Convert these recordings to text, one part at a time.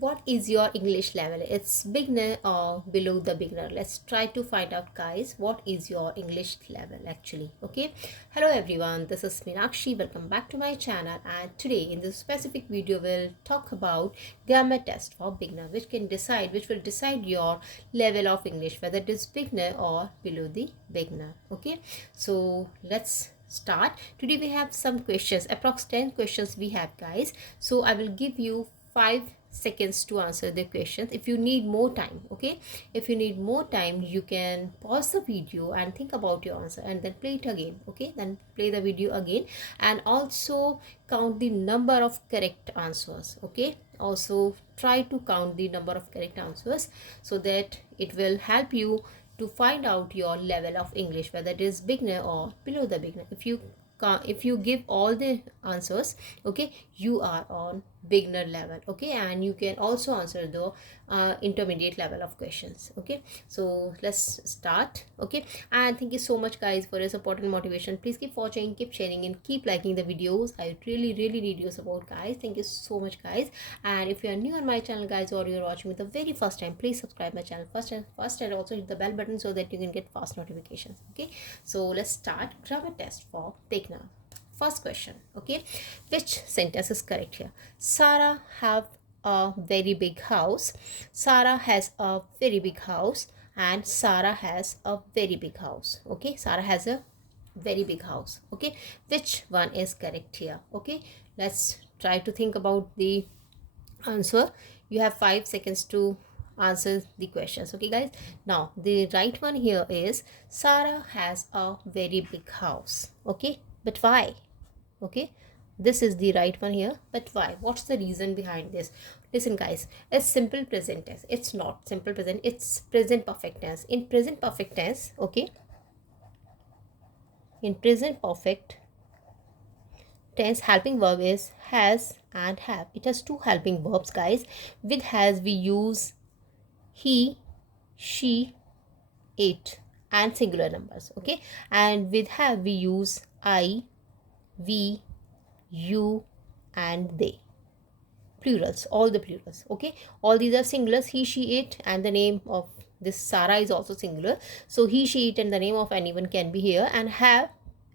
What is your English level? It's beginner or below the beginner? Let's try to find out, guys, what is your English level actually. Okay, hello everyone, this is Meenakshi. Welcome back to my channel, and today in this specific video we'll talk about grammar test for beginner, which will decide your level of English, whether it is beginner or below the beginner. Okay, so let's start. Today we have some questions, approx 10 questions we have, guys. So I will give you 5 seconds to answer the questions. If you need more time, okay, if you need more time, you can pause the video and think about your answer and then play it again. Okay, then play the video again and also count the number of correct answers. Okay, also try to count the number of correct answers so that it will help you to find out your level of English, whether it is beginner or below the beginner. If you give all the answers, okay, you are on beginner level. Okay, and you can also answer the intermediate level of questions. Okay, so let's start. Okay, and thank you so much, guys, for your support and motivation. Please keep watching, keep sharing, and keep liking the videos. I really need your support, guys. Thank you so much, guys. And if you are new on my channel, guys, or you're watching me the very first time, please subscribe my channel first and also hit the bell button so that you can get fast notifications. Okay, so let's start grammar test for beginner. First question. Okay, which sentence is correct here? Sarah have a very big house. Sarah has a very big house, and Sarah has a very big house. Okay, Sarah has a very big house. Okay, which one is correct here? Okay, let's try to think about the answer. You have 5 seconds to answer the questions. Okay, guys, now the right one here is Sarah has a very big house. Okay, but why? Okay, this is the right one here, but why? What's the reason behind this? Listen, guys, it's simple present tense. It's not simple present, it's present perfect tense. In present perfect tense, okay, in present perfect tense, helping verb is has and have. It has two helping verbs, guys. With has we use he, she, it, and singular numbers. Okay, and with have we use I, we, you, and they. Plurals, all the plurals. Okay, all these are singulars: he, she, it, and the name of this Sarah is also singular. So he, she, it, and the name of anyone can be here. And have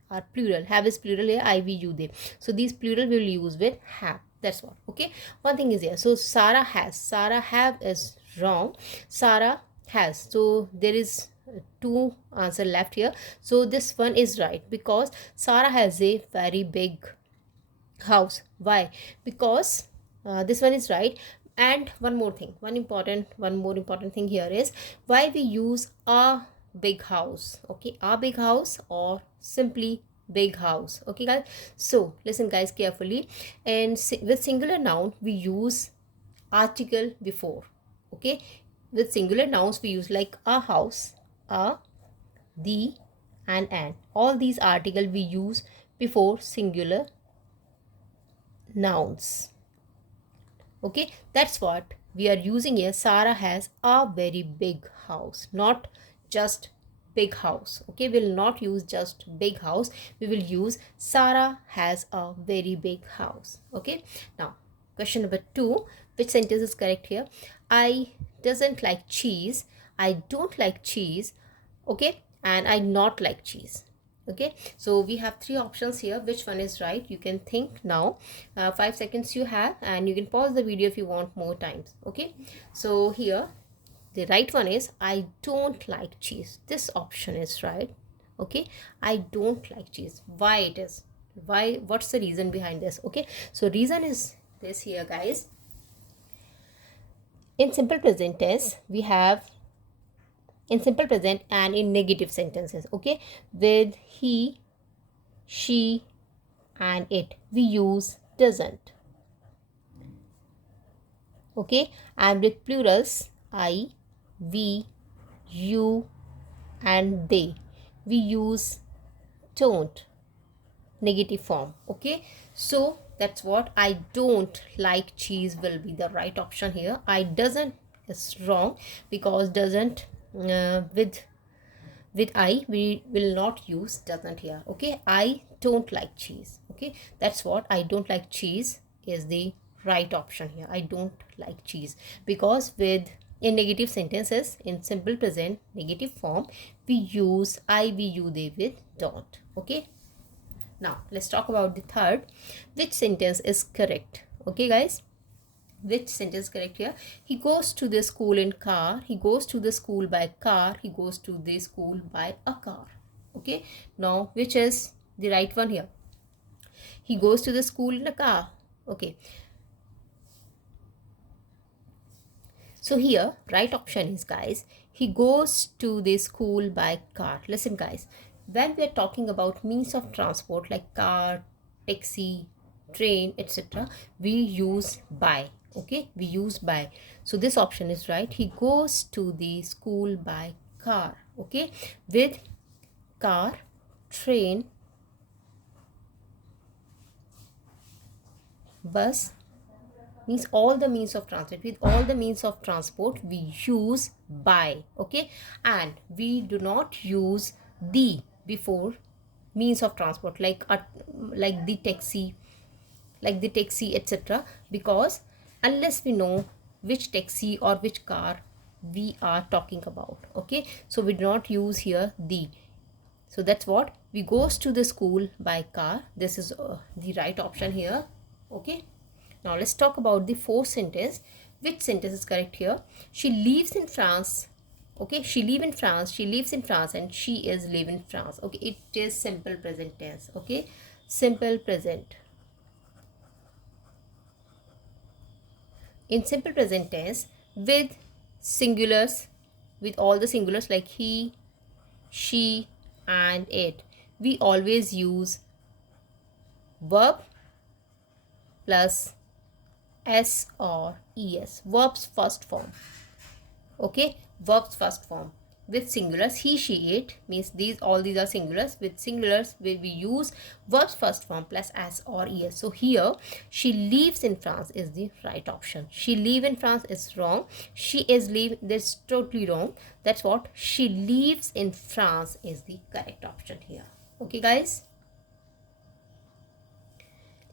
are plural. Have is plural here. I, we, you, they. So these plural will use with have. That's what. Okay, one thing is here. So Sarah has. Sarah have is wrong. Sarah has. So there is two answer left here. So this one is right because Sarah has a very big house. Why? Because this one is right. And one more thing, one more important thing here is why we use a big house. Okay, a big house or simply big house. Okay, guys, so listen, guys, carefully. And with singular noun we use article before. Okay, with singular nouns we use like a house, a, the, and an. All these article we use before singular nouns. Okay, that's what we are using here. Sarah has a very big house, not just big house. Okay, we'll not use just big house, we will use Sarah has a very big house. Okay, now question number 2, which sentence is correct here? I doesn't like cheese, I don't like cheese, okay, and I not like cheese. Okay, so we have 3 options here. Which one is right? You can think now. 5 seconds you have, and you can pause the video if you want more times. Okay, so here the right one is I don't like cheese. This option is right. Okay, I don't like cheese. Why it is? Why? What's the reason behind this? Okay, so reason is this here, guys. In simple present tense we have in simple present and in negative sentences. Okay, with he, she, and it we use doesn't. Okay, and with plurals I, we, you, and they we use don't, negative form. Okay, so that's what I don't like cheese will be the right option here. I doesn't is wrong because doesn't with I we will not use doesn't here. Okay, I don't like cheese. Okay, that's what I don't like cheese is the right option here. I don't like cheese, because with in negative sentences, in simple present negative form, we use I, we, you, they with don't. Okay, now let's talk about the third. Which sentence is correct? Okay guys, which sentence correct here? He goes to the school in car. He goes to the school by car. He goes to the school by a car. Okay, now which is the right one here? He goes to the school in a car. Okay, so here right option is, guys, he goes to the school by car. Listen guys, when we are talking about means of transport like car, taxi, train, etc., we use by. Okay, we use by. So this option is right. He goes to the school by car. Okay, with car, train, bus, means all the means of transport. With all the means of transport we use by. Okay, and we do not use the before means of transport like the taxi, etc., because unless we know which taxi or which car we are talking about. Okay, so we do not use here the. So that's what we goes to the school by car. This is the right option here. Okay, now let's talk about the fourth sentence. Which sentence is correct here? She lives in France. Okay, she lives in France. She lives in France and she is living in France. Okay, it is simple present tense. Okay, simple present. In simple present tense, with singulars, with all the singulars like he, she, and it, we always use verb plus s or es, verbs first form. Okay, verbs first form. With singulars, he, she, it, means all these are singulars. With singulars we use verbs first form plus s or es. So here she lives in France is the right option. She live in France is wrong. She is live, that's totally wrong. That's what she lives in France is the correct option here. Okay guys,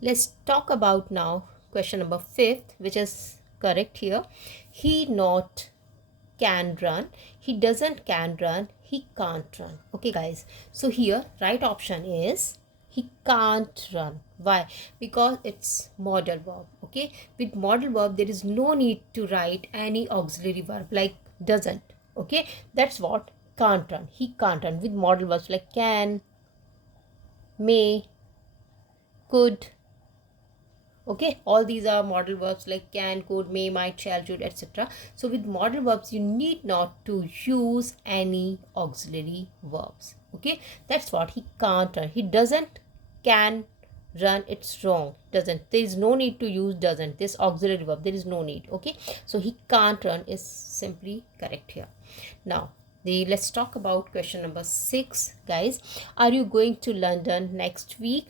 let's talk about now question number 5, which is correct here. He not can run. He doesn't can run. He can't run. Okay guys, so here right option is he can't run. Why? Because it's modal verb. Okay, with modal verb there is no need to write any auxiliary verb like doesn't. Okay, that's what can't run. He can't run. With modal verbs like can, may, could. Okay, all these are modal verbs like can, could, may, might, shall, should, etc. So with modal verbs you need not to use any auxiliary verbs. Okay, that's what he can't run. He doesn't can run, it's wrong. Doesn't, there is no need to use doesn't, this auxiliary verb, there is no need. Okay, so he can't run is simply correct here. Now let's talk about question number 6, guys. Are you going to London next week?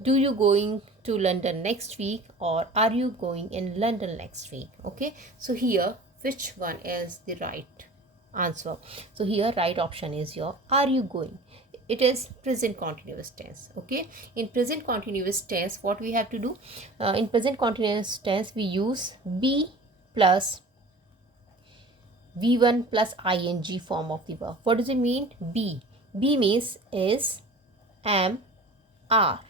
Do you going to London next week, or are you going in London next week? Okay, so here which one is the right answer? So here right option is your are you going. It is present continuous tense. Okay, in present continuous tense what we have to do, in present continuous tense we use be plus v1 plus ing form of the verb. What does it mean? Be means is, am, are.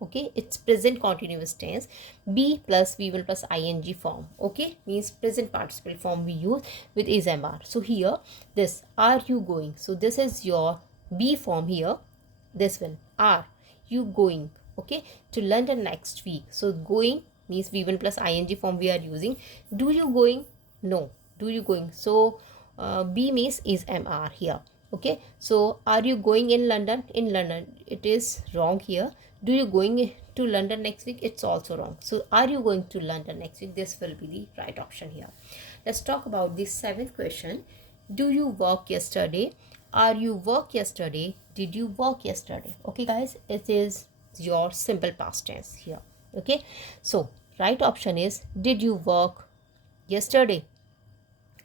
Okay, it's present continuous tense. Be plus v1 plus ing form. Okay, means present participle form we use with is, am, are. So here this are you going, so this is your be form here. This one are you going, okay, to London next week. So going means v1 plus ing form we are using. Do you going? No. Do you going? So be means is, am, are here. Okay, so are you going in London? In London, it is wrong here. Do you going to London next week? It's also wrong. So are you going to London next week? This will be the right option here. Let's talk about the 7th question. Do you work yesterday? Are you work yesterday? Did you work yesterday? Okay guys, it is your simple past tense here. Okay, so right option is did you work yesterday?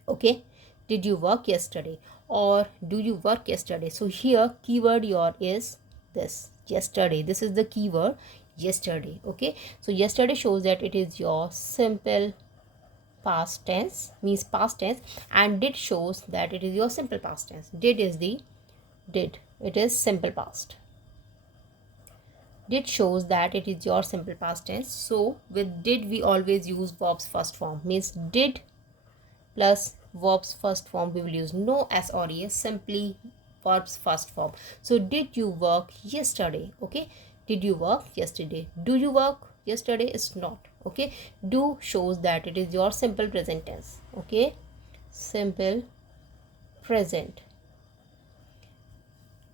Okay, did you work yesterday, or do you work yesterday? So here keyword your is this yesterday. This is the keyword yesterday. Okay, so yesterday shows that it is your simple past tense, means past tense, and did shows that it is your simple past tense. Did is the did, it is simple past. Did shows that it is your simple past tense. So with did we always use verbs first form, means did plus verbs first form we will use, no s or es, simply verbs first form. So did you work yesterday? Okay, did you work yesterday? Do you work yesterday is not. Okay, do shows that it is your simple present tense. Okay, simple present.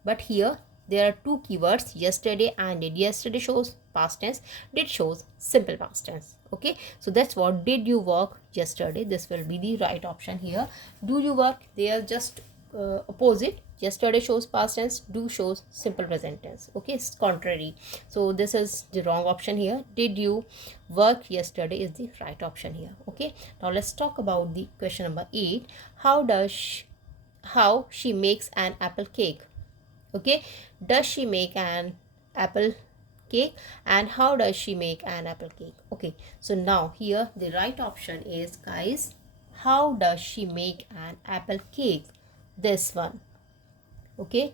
But here there are two keywords, yesterday and did. Yesterday shows past tense, did shows simple past tense. Okay, so that's what, did you work yesterday, this will be the right option here. Do you work, they are just opposite. Yesterday shows past tense, do shows simple present tense. Okay, it's contrary, so this is the wrong option here. Did you work yesterday is the right option here. Okay, now let's talk about the question number 8. How she makes an apple cake. Okay, does she make an apple cake, and how does she make an apple cake? Okay, so now here the right option is, guys, how does she make an apple cake, this one. Okay,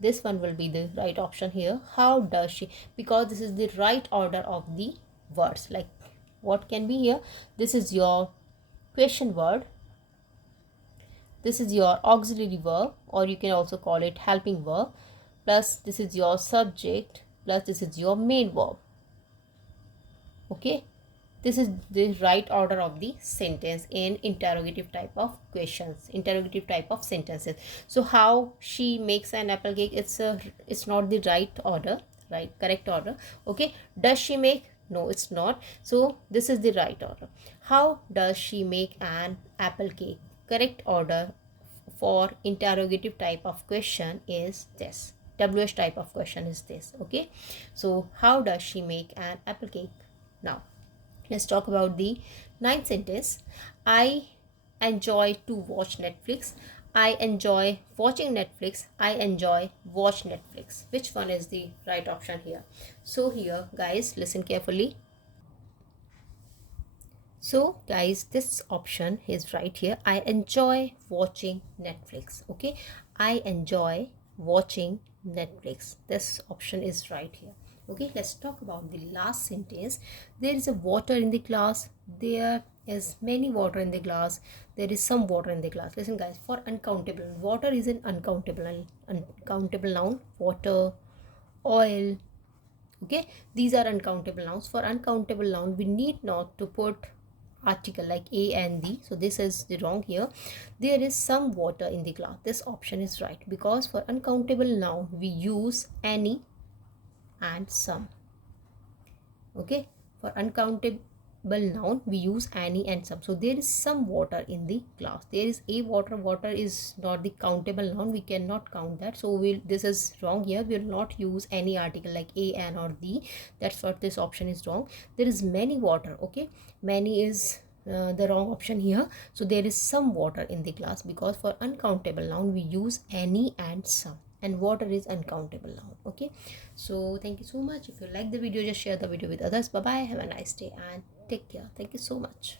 this one will be the right option here. How does she, because this is the right order of the words. Like what can be here, this is your question word, this is your auxiliary verb, or you can also call it helping verb, plus this is your subject, plus this is your main verb. Okay, this is the right order of the sentence in interrogative type of questions, interrogative type of sentences. So how she makes an apple cake, it's not the right order, right, correct order. Okay, does she make, no it's not, so this is the right order. How does she make an apple cake, correct order for interrogative type of question is this, WH type of question is this. Okay, so how does she make an apple cake? Now let's talk about the ninth sentence. I enjoy to watch Netflix. I enjoy watching Netflix. I enjoy watch Netflix. Which one is the right option here? So here guys, listen carefully. So guys, this option is right here. I enjoy watching Netflix. Okay, I enjoy watching Netflix. This option is right here. Okay, let's talk about the last sentence. There is a water in the glass. There is many water in the glass. There is some water in the glass. Listen guys, for uncountable, water is an uncountable noun. Water, oil. Okay, these are uncountable nouns. For uncountable noun we need not to put article like a and the, so this is the wrong here. There is some water in the glass, this option is right, because for uncountable noun we use any and some. Okay, for uncountable noun we use any and some. So there is some water in the glass, there is a water. Water is not the countable noun, we cannot count that, so this is wrong here. We will not use any article like a, an or the, that's what this option is wrong. There is many water. Okay, many is the wrong option here. So there is some water in the glass, because for uncountable noun we use any and some, and water is uncountable noun. Okay, so thank you so much. If you like the video, just share the video with others. Bye bye, have a nice day and take care. Thank you so much.